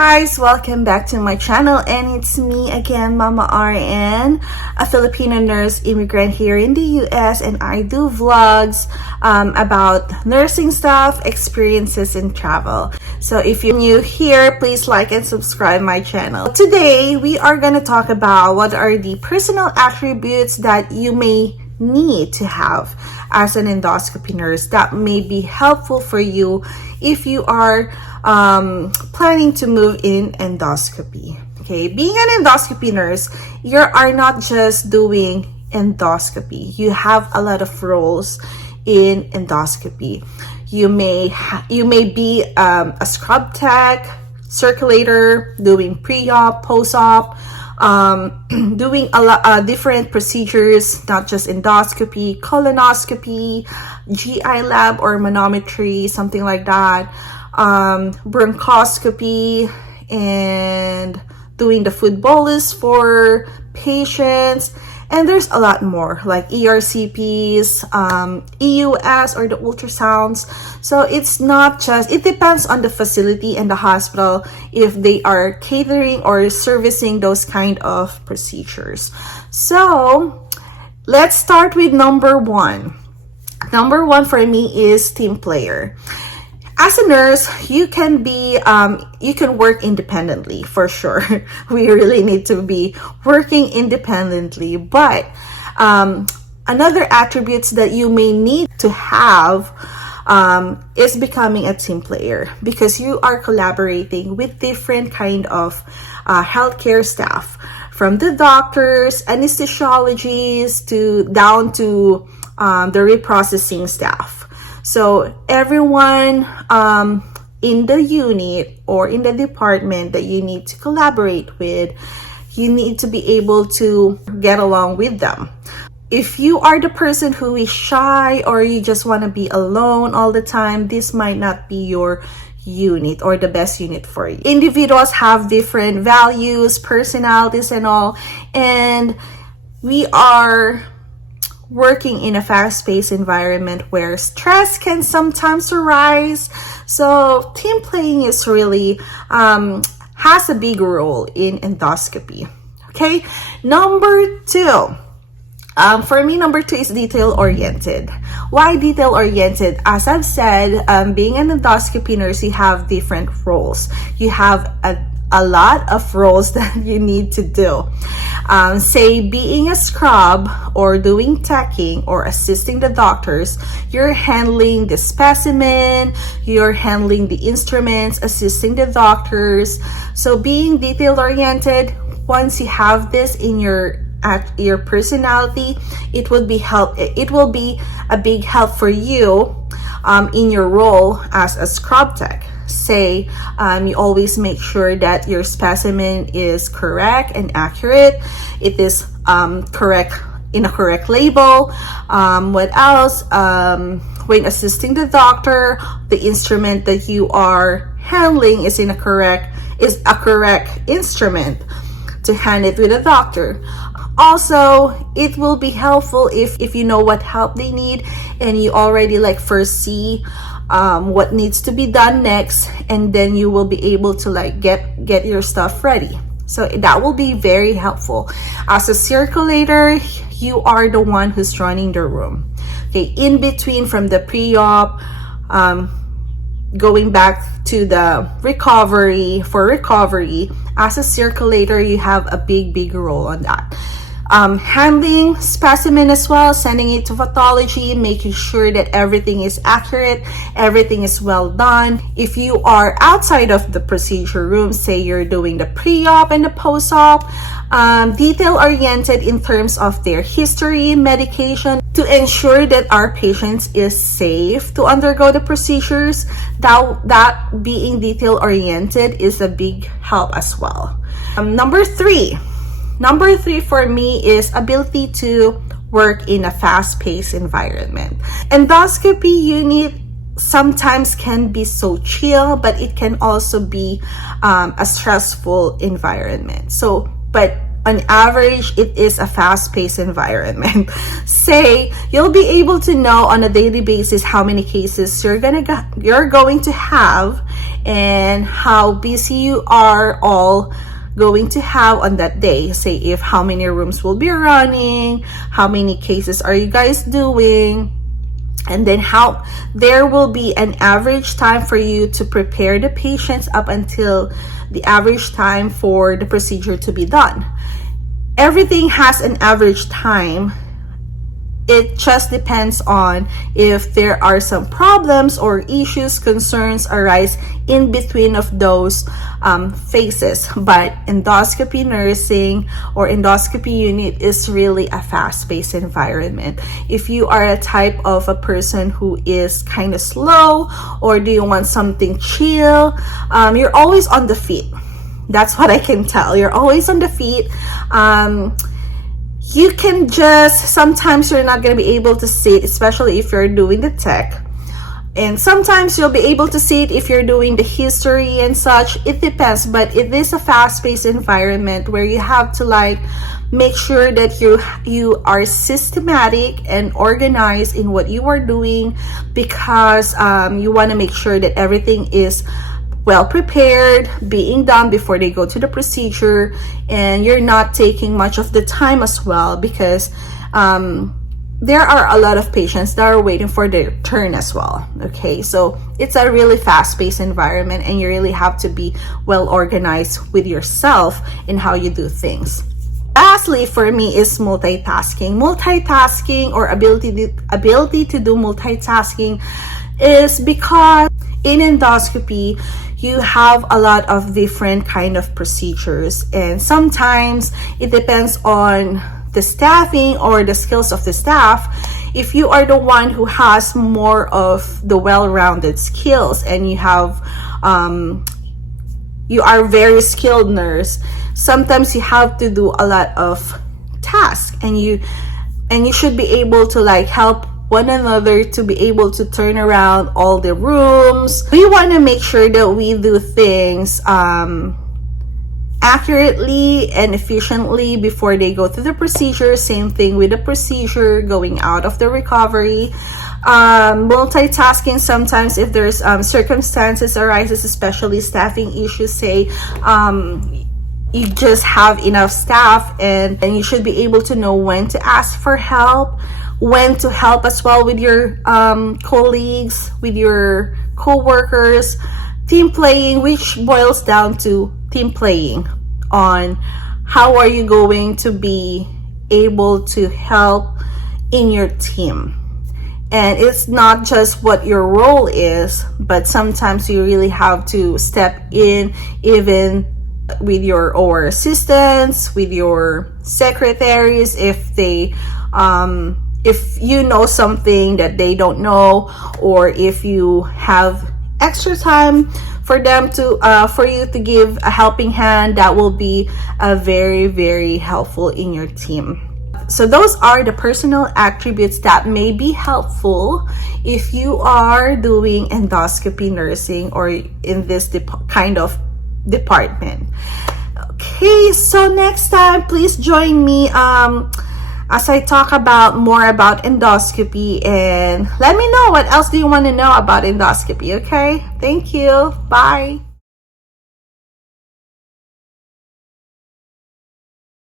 guys, welcome back to my channel, and it's me again, Mama RN, a Filipino nurse immigrant here in the US, and I do vlogs about nursing stuff, experiences, and travel. So if you're new here, please like and subscribe my channel. Today we are going to talk about what are the personal attributes that you may need to have as an endoscopy nurse that may be helpful for you if you are planning to move in endoscopy. Okay, being an endoscopy nurse, you are not just doing endoscopy. You have a lot of roles in endoscopy. You may be a scrub tech, circulator, doing pre-op, post-op, doing a lot different procedures, not just endoscopy, colonoscopy, GI lab or manometry, something like that, bronchoscopy, and doing the food bolus for patients. And there's a lot more like ERCPs, EUS or the ultrasounds. So it's not just, it depends on the facility and the hospital if they are catering or servicing those kind of procedures. So let's start with number one. Number one for me is team player. As a nurse, you can work independently for sure. We really need to be working independently. But another attributes that you may need to have is becoming a team player, because you are collaborating with different kind of healthcare staff, from the doctors, anesthesiologists, down to the reprocessing staff. So everyone in the unit or in the department that you need to collaborate with, you need to be able to get along with them. If you are the person who is shy or you just want to be alone all the time, this might not be your unit or the best unit for you. Individuals have different values, personalities, and all, and we are working in a fast-paced environment where stress can sometimes arise. So team playing is really has a big role in endoscopy. Okay, number two. For me, number two is detail-oriented. Why detail-oriented? As I've said, being an endoscopy nurse, you have different roles. You have a lot of roles that you need to do. Say being a scrub or doing teching or assisting the doctors, you're handling the specimen, you're handling the instruments, assisting the doctors. So being detail-oriented, once you have this in your personality, it will be a big help for you in your role as a scrub tech. Say you always make sure that your specimen is correct and accurate. It is correct in a correct label. What else? When assisting the doctor, the instrument that you are handling is a correct instrument to hand it with a doctor. Also, it will be helpful if you know what help they need and you already foresee what needs to be done next, and then you will be able to get your stuff ready. So that will be very helpful. As a circulator, you are the one who's running the room. Okay, in between from the pre-op, going back to the recovery, as a circulator, you have a big role on that. Handling specimen as well, sending it to pathology, making sure that everything is accurate, everything is well done. If you are outside of the procedure room, say you're doing the pre-op and the post-op, detail-oriented in terms of their history, medication, to ensure that our patients is safe to undergo the procedures. That being detail-oriented is a big help as well. Number three for me is ability to work in a fast-paced environment. Endoscopy unit sometimes can be so chill, but it can also be a stressful environment. But on average, it is a fast-paced environment. Say, you'll be able to know on a daily basis how many cases you're going to have and how busy you are all going to have on that day. Say, if how many rooms will be running, how many cases are you guys doing, and then how there will be an average time for you to prepare the patients up until the average time for the procedure to be done. Everything has an average time. It just depends on if there are some problems or issues, concerns arise in between of those phases. But endoscopy nursing or endoscopy unit is really a fast-paced environment. If you are a type of a person who is kind of slow, or do you want something chill, you're always on the feet. That's what I can tell. You're always on the feet. You can just, sometimes you're not going to be able to sit, especially if you're doing the tech. And sometimes you'll be able to sit if you're doing the history and such. It depends, but it is a fast-paced environment where you have to like make sure that you are systematic and organized in what you are doing, because you want to make sure that everything is well prepared, being done before they go to the procedure, and you're not taking much of the time as well, because there are a lot of patients that are waiting for their turn as well. Okay, so it's a really fast-paced environment, and you really have to be well organized with yourself in how you do things. Lastly, for me, is multitasking. Multitasking, or ability to do multitasking, is because in endoscopy you have a lot of different kind of procedures, and sometimes it depends on the staffing or the skills of the staff. If you are the one who has more of the well-rounded skills and you have you are very skilled nurse, sometimes you have to do a lot of tasks, and you should be able to like help one another to be able to turn around all the rooms. We want to make sure that we do things accurately and efficiently before they go through the procedure. Same thing with the procedure going out of the recovery. Multitasking, sometimes if there's circumstances arises, especially staffing issues, say you just have enough staff, and you should be able to know when to ask for help, when to help as well with your colleagues, with your co-workers. Team playing, which boils down to team playing on how are you going to be able to help in your team. And it's not just what your role is, but sometimes you really have to step in, even with your OR assistants, with your secretaries, if they if you know something that they don't know, or if you have extra time for them to for you to give a helping hand, that will be very, very helpful in your team. So those are the personal attributes that may be helpful if you are doing endoscopy nursing or in this kind of department. Okay, so next time please join me as I talk about more about endoscopy, and let me know what else do you want to know about endoscopy. Okay, thank you. Bye.